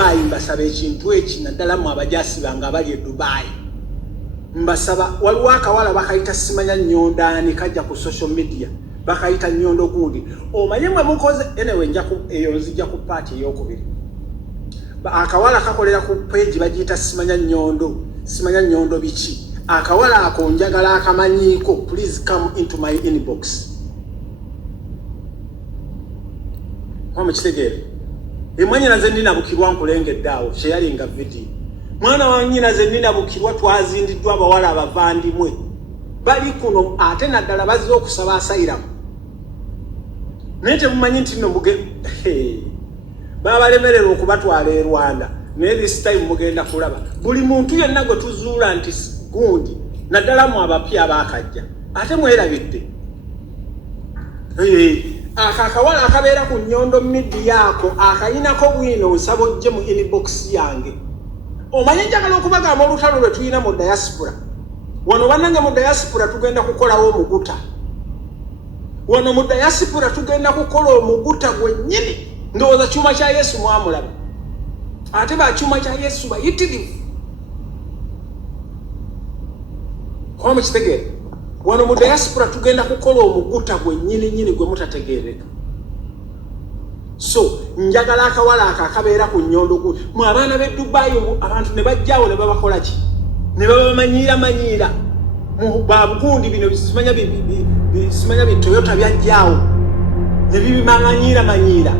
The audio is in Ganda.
Dubai mbasaba ekintu eki naddala mu abajasi bange abali e Dubai. Mbasaba waliwo akawala bakayita simanya Nyondo ani kajja ku social media bakayita Nyondo gundi. Omanye mwe mukoze anyway eyo nzija ku party ey'okubiri. Akawala kakolera ku page bagiyita simanya Nyondo biki. Akawala ako njagala akamanyiiko, please come into my inbox. Mama kitegere. Emwanyina ze ndina bukirwa nkulengedde awo sharinga video. Mwana wa nyina ze ndina bukirwa twazindiddwa abawala abavandimwe. Bali kuno ate naddala bazze okusaba asayiramu. Nete mumanyi nti nno babalemerera okubatwala e Rwanda. Naye this time mugenda kulaba. Buli muntu yenna gwe tuzuula nti gundi naddala mu abapya abakajja. Ate mwerabidde. Akakawala akabeera ku Nyondo Media yako akayinako bwino nsaba ojje mu inbox yange. Omanyi njagala okubagamba olutalo lwe tuyina mu diaspora. Wano bannange mu diaspora tugenda kukolawo omuguta. Wano mu diaspora tugenda kukola omuguta gwennyini. Ndowooza kyuma kya Yesu mwamulaba. Ate ba kyuma kya Yesu bayitirivu. Kwa mkitegere. Wano mu diaspora tugenda kukola omuguta gwennyini gwe mutategeereka. So njagala akawala akabeera ku Nyondo gundi. Mu abaana b'e Dubai abantu ne bajjawo ne babakola ki? Ne babamanyira. Mu babugundi bino simanya bi Toyota byajjawo. Ne bibimanyira.